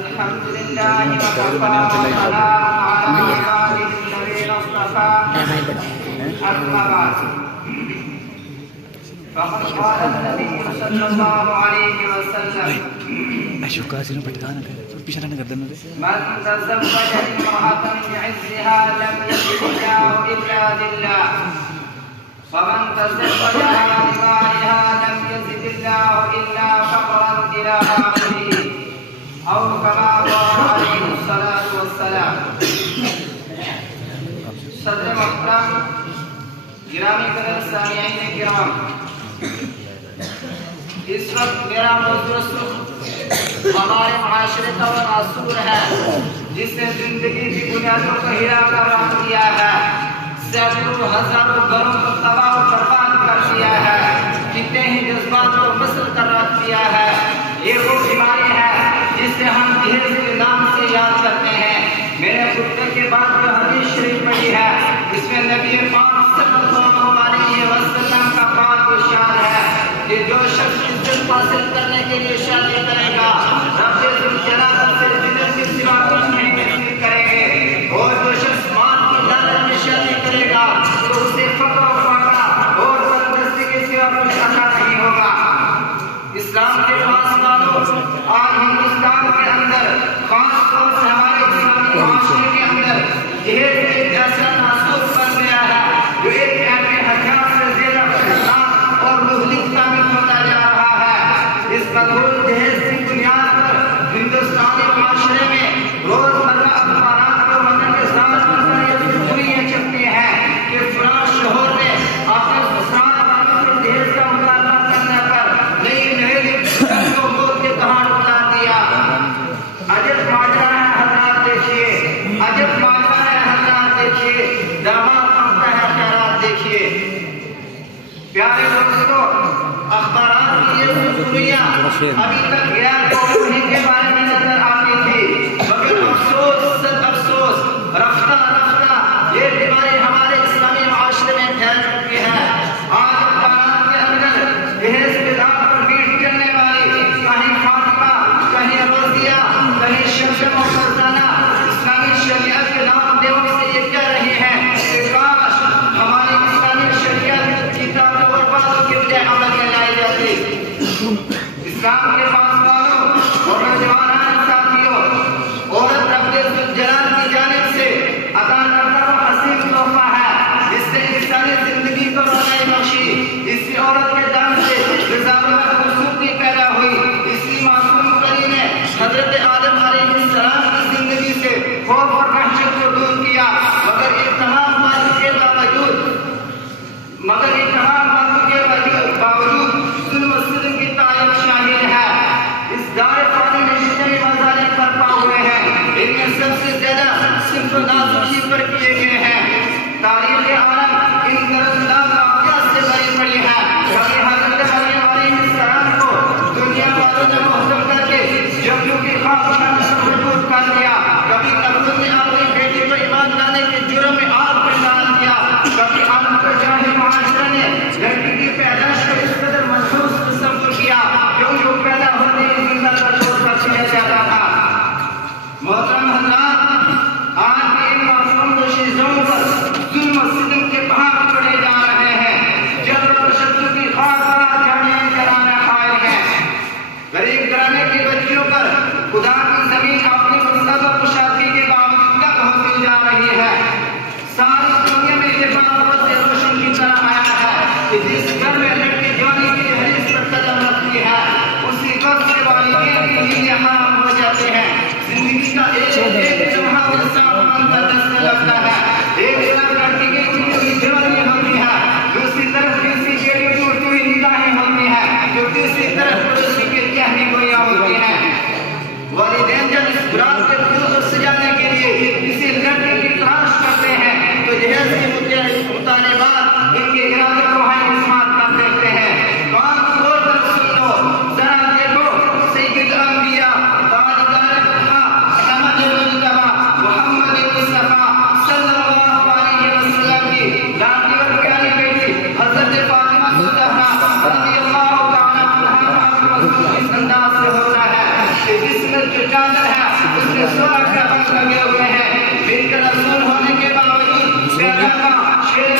الحمد لله وكفى وسلام على عباده الذين اصطفى أما بعد فقد قال النبي صلى الله عليه وسلم من تزوج امرأة بعزها لم يزد الله إلا ذلا ومن تزوجها بمالها لم يزد الله إلا فقرا إلى آخره أو كما قال عليه الصلاة والسلام. صدر محترم گرامی قدر سامعین کرام، اس وقت میرا موضوع ہمارے معاشرے کا وہ اصول ہے جس نے زندگی کی بنیادوں کو ہلا کر رکھ دیا ہے، سینکڑوں ہزاروں گھروں کو تباہ و برباد کر دیا ہے، کتنے ہی جذبات کو مسل کر رکھ دیا ہے. یہ وہ بیماری ہے جسے ہم جہیز کے نام سے یاد کرتے ہیں. میرے خطبے کے بعد جو حدیث شریف پڑھی ہے اس میں نبی پاک صلی اللہ علیہ وسلم کا پاک ارشاد ہے کہ جو شخص عزت حاصل کرنے کے لیے شادی کرے گا رب ذوالجلال سے جنت کے سوا کچھ نہیں نصیب کریں گے، اور جو شخص مال کی لالچ میں شادی کرے گا تو اسے فقر و فاقہ اور تندرستی کے سوا کچھ عطا نہیں ہوگا. اسلام کے پاس والوں، آج ہندوستان کے اندر خاص طور سے ہمارے اسلامی معاشرے کے اندر جہیز ایک ایسا محسوس بن گیا ہے جو ایک اہم ہتھیار سے زیادہ خطرناک اور مہلک ثابت ہوتا جا رہا ہے. اس قبول جہیز کی بنیاد پر ہندوستانی معاشرے میں روزمرہ اخبارات کو ہونے کے ساتھ یہ خبریں چھپتی ہیں کہ فلاں شوہر نے اپنے سسرال والوں کے جہیز کا مطالبہ کرنے پر نئی کو موت کے دہاڑ اتار دیا. عجب ماجرا ہے حضرات، دیکھیے عجب ماجرا ہے حضرات، دیکھیے داماد مانگتا ہے خیرات. دیکھیے پیارے دوستو، اخبارات کی یہ خبریاں ابھی تک غیر قومی کے بارے میں نظر آتی تھی، مگر افسوس صد افسوس رفتہ رفتہ یہ بیماری ہمارے اسلامی معاشرے میں پھیل چکی ہے. آج اخبارات کے اندر جہیز کے نام پر میٹ چلنے والی کہیں فاطمہ، کہیں روزیہ، کہیں شبنم و فرزانہ اسلامی شریعت کے نام دیووں سے یہ کہہ رہی ہیں کہ کاش ہماری اسلامی شریعت کتابوں اور باتوں کے بجائے عمل میں لائی جاتی. اسلام کے پاس والوں اور نوجوانان ساتھیوں، عورت رب ذوالجلال کی جانب سے عطا کردہ وہ حسین تحفہ ہے جس نے انسانی زندگی کو رونقیں بخشی. اسی عورت کے دم سے رضاوت اور خوبصورتی پیدا ہوئی. اسی معصوم پری نے حضرت آدم علیہ السلام کی زندگی سے خوف اور وحشت کو دور کیا. مگر یہ تمام باتوں کے باوجود ظلم و ستم کی تاریخ شاہد ہے. اس دار فانی میں جتنے مظالم برپا ہوئے ہیں ان میں سب سے زیادہ صنف و نازکی پر کیے گئے ہیں. تاریخ عالم ان درندہ واقعات سے بھری پڑی ہے. کبھی حضرت مریم علیہ السلام کو دنیا والوں نے محتم کر کے جبلوں کی خاک میں وجود کر دیا. کبھی قبر نے اپنی بیٹی کو ایمان لانے کے جرم میں آگ پر ڈال دیا. کبھی عالم کے جاہل معاشرے نے لڑکی کی پیدائش کو اس قدر محسوس تصور کیا کہ ان کو پیدا ہونے کی زندہ پر چھوڑ کر دیا جاتا تھا. محترم حضرات، آج کے ان معصوم دوشیزوں پر ظلم و ستم کے پہاڑ پڑے جا رہے ہیں. جبر و تشدد کی خاص جھاڑیاں جلانے قائل ہیں. غریب گھرانے کی بچیوں پر خدا کی زمین اپنی مقصد و کشادگی کے باوجود تک ہوتی جا رہی ہے. ساری دنیا میں یہ بات روز روشن کی طرح آیا ہے کہ جس گھر میں لڑکی جوانی کی حدیث پر قدم رکھتی ہے اسی گھر سے والدین کی نیندیں حرام ہو جاتی ہیں. زندگی کا ایک لمحہ وہ سامان بدلنے لگتا ہے. ایک طرف لڑکی کی زندگی جوانی ہوتی ہے، دوسری طرف کسی کے لیے ٹوٹتی ہوئی نگاہیں ہوتی ہیں، جو تیسری طرف پڑوسی کے کہنی گویاں ہوتی ہیں. والدین جب اس برات کے دل کو سجانے کے لیے کسی لڑکی کی تلاش کرتے ہیں تو جہیز کے مطالبات ان کے ارادے کو ہائی اسمات کر دیتے ہیں. کان کھول کر سن لو، ذرا دیکھو سید الانبیاء تاجدار خدا احمد مجتبی محمد مصطفیٰ صلی اللہ علیہ وسلم کی لاڈلی اور پیاری بیٹی حضرت فاطمہ الزہرا رضی اللہ تعالیٰ عنہا کا اس انداز سے ہوتا ہے کہ جس میں جو چادر ہے اس نے سورہ کا بند لگے ہوئے ہیں، پھر رسول ہونے کے باوجود پیغمبر شیر